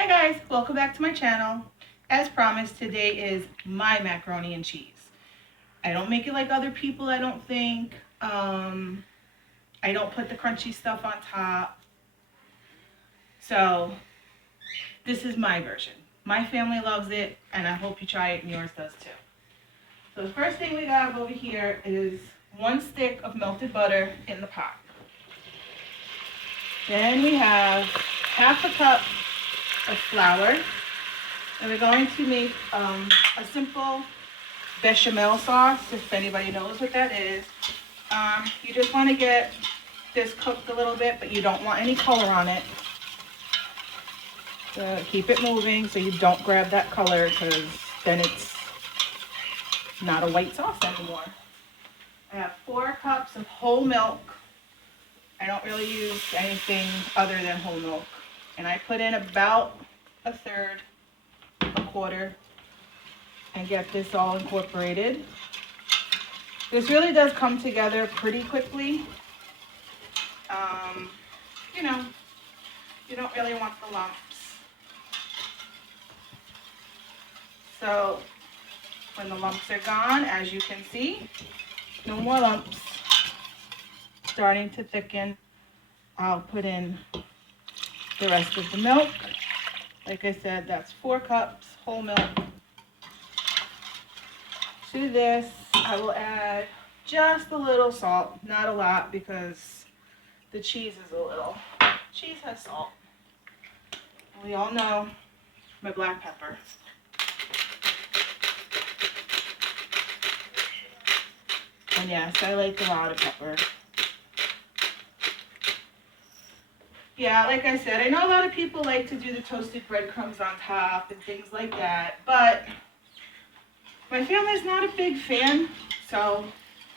Hi guys, welcome back to my channel. As promised, today is my macaroni and cheese. I don't make it like other people, I don't think. I don't put the crunchy stuff on top. So this is my version. My family loves it and I hope you try it and yours does too. So the first thing we have over here is 1 stick of melted butter in the pot. Then we have half a cup of flour. And we're going to make a simple bechamel sauce, if anybody knows what that is. You just want to get this cooked a little bit, but you don't want any color on it. So keep it moving so you don't grab that color, because then it's not a white sauce anymore. I have 4 cups of whole milk. I don't really use anything other than whole milk. And I put in about a third, a quarter, and get this all incorporated. This really does come together pretty quickly. You know, you don't really want the lumps. So when the lumps are gone, as you can see, no more lumps, starting to thicken, I'll put in the rest of the milk. Like I said, that's 4 cups whole milk. To this, I will add just a little salt, not a lot, because the cheese is a little. Cheese has salt. We all know my black pepper. And yes, I like a lot of pepper. Yeah, like I said, I know a lot of people like to do the toasted breadcrumbs on top and things like that, but my family's not a big fan, so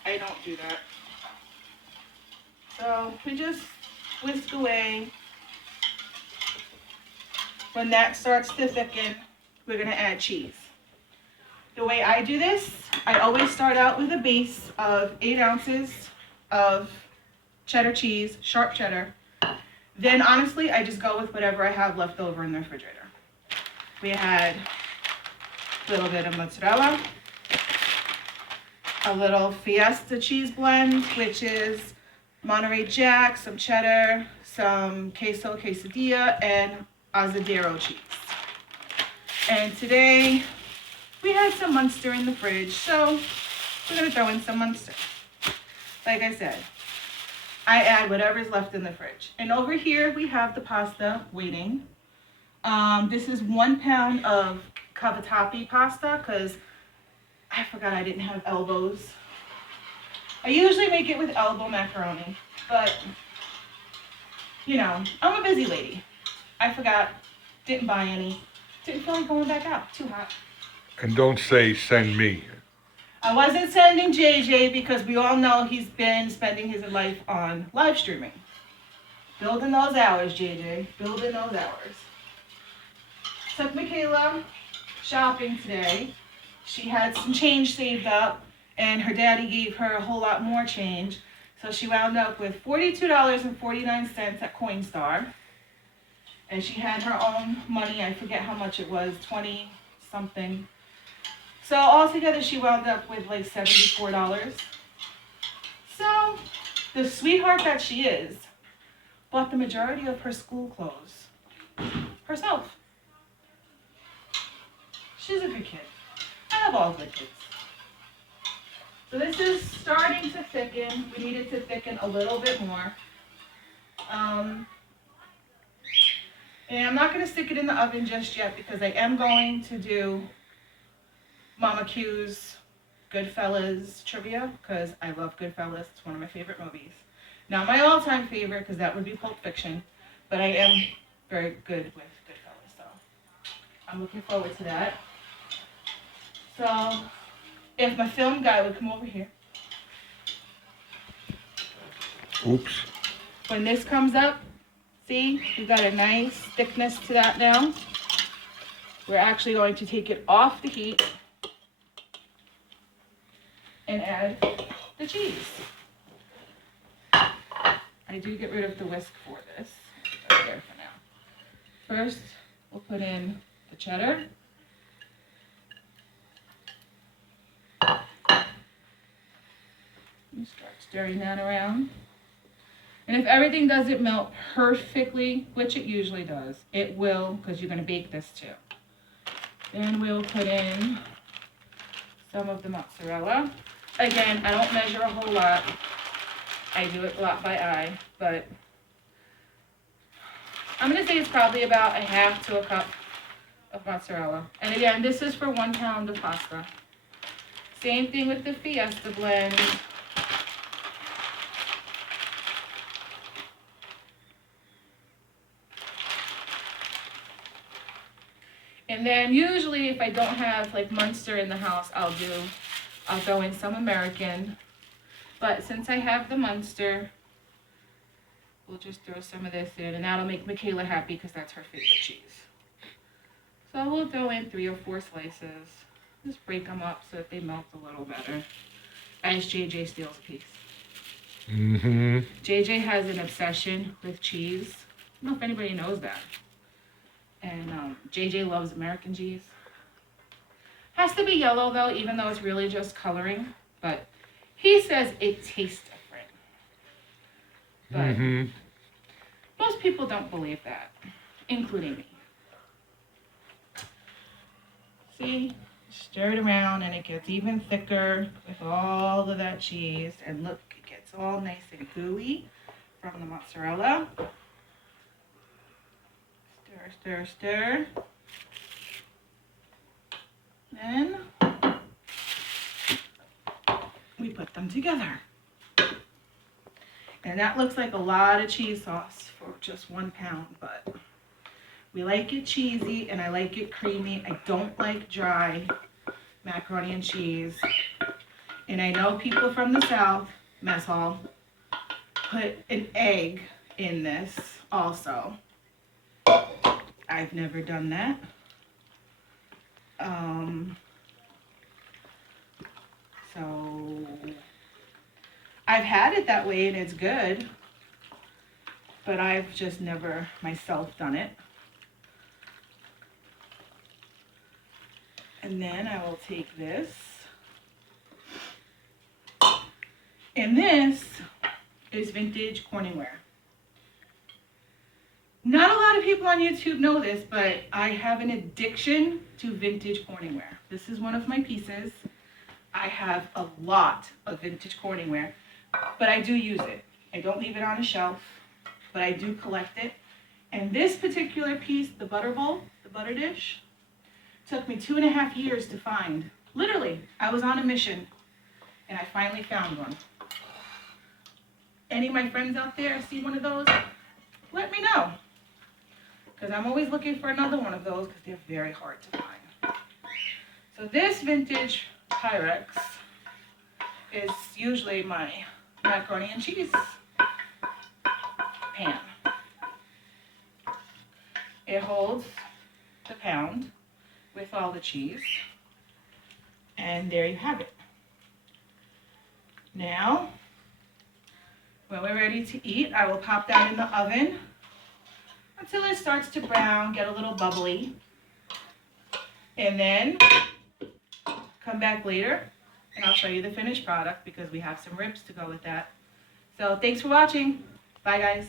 I don't do that. So we just whisk away. When that starts to thicken, we're gonna add cheese. The way I do this, I always start out with a base of 8 ounces of cheddar cheese, sharp cheddar. Then honestly, I just go with whatever I have left over in the refrigerator. We had a little bit of mozzarella, a little fiesta cheese blend, which is Monterey Jack, some cheddar, some queso quesadilla, and azadero cheese. And today, we had some Munster in the fridge, so we're gonna throw in some Munster. Like I said, I add whatever's left in the fridge. And over here, we have the pasta waiting. This is 1 pound of cavatappi pasta, because I forgot I didn't have elbows. I usually make it with elbow macaroni, but you know, I'm a busy lady. I forgot, didn't buy any. Didn't feel like going back out, too hot. And don't say send me. I wasn't sending JJ because we all know he's been spending his life on live streaming. Building those hours, JJ, building those hours. Took Michaela shopping today. She had some change saved up and her daddy gave her a whole lot more change. So she wound up with $42.49 at Coinstar. And she had her own money, I forget how much it was, 20 something. So altogether she wound up with like $74. So the sweetheart that she is bought the majority of her school clothes herself. She's a good kid. I have all good kids. So this is starting to thicken. We need it to thicken a little bit more. And I'm not going to stick it in the oven just yet because I am going to do Mama Q's Goodfellas trivia, because I love Goodfellas. It's one of my favorite movies. Not my all-time favorite, because that would be Pulp Fiction, but I am very good with Goodfellas, so I'm looking forward to that. So if my film guy would come over here. Oops. When this comes up, see, we've got a nice thickness to that now. We're actually going to take it off the heat and add the cheese. I do get rid of the whisk for this. Right there for now. First, We'll put in the cheddar. And start stirring that around. And if everything doesn't melt perfectly, which it usually does, it will, because you're going to bake this too. Then we'll put in some of the mozzarella. Again, I don't measure a whole lot. I do it a lot by eye, but I'm going to say it's probably about a half to a cup of mozzarella. And again, this is for 1 pound of pasta. Same thing with the Fiesta blend. And then usually if I don't have like Munster in the house, I'll throw in some American. But since I have the Munster, we'll just throw some of this in, and that'll make Michaela happy because that's her favorite cheese. So we'll throw in 3 or 4 slices. Just break them up so that they melt a little better. As JJ steals a piece. Mm-hmm. JJ has an obsession with cheese. I don't know if anybody knows that. And JJ loves American cheese. Has to be yellow though, even though it's really just coloring. But he says it tastes different. But most people don't believe that, including me. See? Stir it around and it gets even thicker with all of that cheese. And look, it gets all nice and gooey from the mozzarella. Stir, stir, stir. Then we put them together. And that looks like a lot of cheese sauce for just 1 pound, but we like it cheesy and I like it creamy. I don't like dry macaroni and cheese. And I know people from the South, mess hall, put an egg in this also. I've never done that. So I've had it that way and it's good, but I've just never myself done it. And then I will take this, and this is vintage Corningware. Not a lot of people on YouTube know this, but I have an addiction to vintage Corningware. This is one of my pieces. I have a lot of vintage Corningware, but I do use it. I don't leave it on a shelf, but I do collect it. And this particular piece, the butter bowl, the butter dish, took me 2.5 years to find. Literally, I was on a mission, and I finally found one. Any of my friends out there see one of those? Let me know. Because I'm always looking for another one of those because they're very hard to find. So this vintage Pyrex is usually my macaroni and cheese pan. It holds the pound with all the cheese. And there you have it. Now, when we're ready to eat, I will pop that in the oven until it starts to brown, get a little bubbly. And then come back later and I'll show you the finished product because we have some ribs to go with that. So thanks for watching. Bye guys.